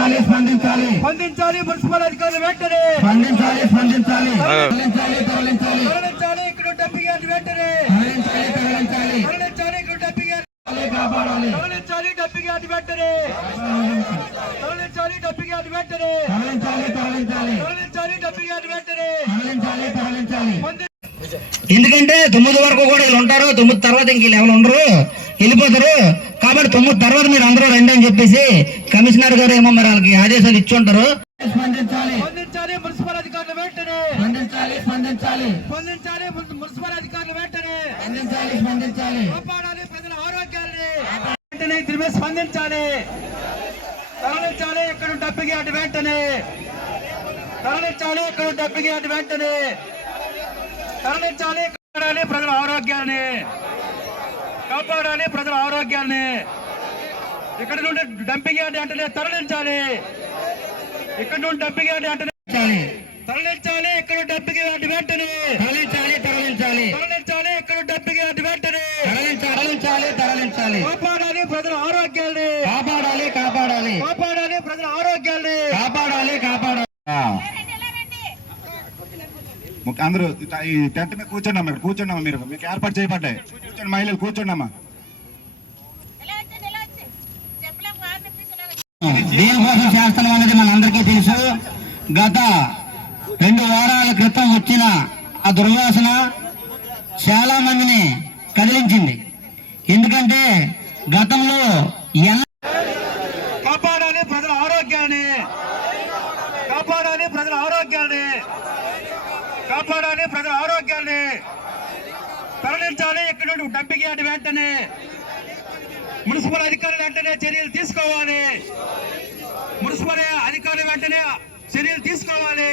స్పందించాలి స్పందించాలి. స్పందించాలి మున్సిపల్ అధికారులు వెంటనే. స్పందించాలి స్పందించాలి. తరలించాలి తరలించాలి తరలించాలి. ఇక్కడ డబ్బి గారిని వెంటనే. తరలించాలి తరలించాలి. తరలించాలి ఇక్కడ డబ్బి గారి కాపాడాలి. తరలించాలి డబ్బి గారిని వెంటనే. తరలించాలి డబ్బి గారిని వెంటనే. తరలించాలి తరలించాలి. తరలించాలి డబ్బి గారిని వెంటనే. తరలించాలి తరలించాలి. ఎందుకంటే తొమ్మిది వరకు కూడా వీళ్ళు ఉంటారు తొమ్మిది తర్వాత ఇంక వీళ్ళు ఎవరు ఉండరు. వెళ్ళిపోతారు. కాబట్టి తొమ్మిది తర్వాత మీరు అందరూ రండి అని చెప్పేసి కమిషనర్ గారు ఏమో మరి వాళ్ళకి ఆదేశాలు ఇచ్చి ఉంటారు. స్పందించాలి. మున్సిపల్ అధికారులు వెంటనే. స్పందించాలి స్పందించాలి. స్పందించాలి మున్- మున్సిపల్ అధికారులు వెంటనే. స్పందించాలి స్పందించాలి. కాపాడాలి ప్రజల ఆరోగ్యాన్ని వెంటనే దీని మీద స్పందించాలి. తరలించాలి ఇక్కడ డబ్బికి అటు వెంటనే. తరలించాలి ఇక్కడ డబ్బికి అటు వెంటనే. తరలించాలి కాపాడాలి ప్రజల ఆరోగ్యాన్ని కాపాడాలి ప్రజల ఆరోగ్యాన్ని. ఇక్కడ నుండి డంపింగ్ యార్డ్ వెంటనే తరలించాలి. ఇక్కడ నుండి డంపింగ్ యార్డ్ వెంటనే తరలించాలి. ఇక్కడ డంపింగ్ యార్డ్ వెంటనే. తరలించాలి తరలించాలి. తరలించాలి ఇక్కడ డంపింగ్ యార్డ్ వెంటనే. తరలించాలి తరలించాలి. కాపాడాలి ప్రజల ఆరోగ్యాన్ని కాపాడాలి కాపాడాలి కాపాడాలి ప్రజల ఆరోగ్యాన్ని కాపాడాలి కాపాడాలి ముఖ్య- అందరూ ఈ టెంట్ మీద కూర్చోండి అమ్మా కూర్చోండి అమ్మా మీరు. మీకు ఏర్పాటు చేయబడ్డాయి. కూర్చోండి మహిళలు కూర్చోండి అమ్మా దేనికోసం చేస్తున్నాం అనేది మనందరికీ తెలుసు. గత రెండు వారాల క్రితం వచ్చిన ఆ దుర్వాసన చాలా మందిని కదిలించింది. ఎందుకంటే గతంలో కాపాడాలి ప్రజల ఆరోగ్యాన్ని. కాపాడాలి ప్రజల ఆరోగ్యాన్ని. కాపాడాలి ప్రజల ఆరోగ్యాన్ని. తరలించాలి. ఇక్కడ నుండి డంపింగ్ యార్డ్ వెంటనే మున్సిపల్ అధికారులు వెంటనే చర్యలు తీసుకోవాలి. మున్సిపల్ అధికారులు వెంటనే చర్యలు తీసుకోవాలి.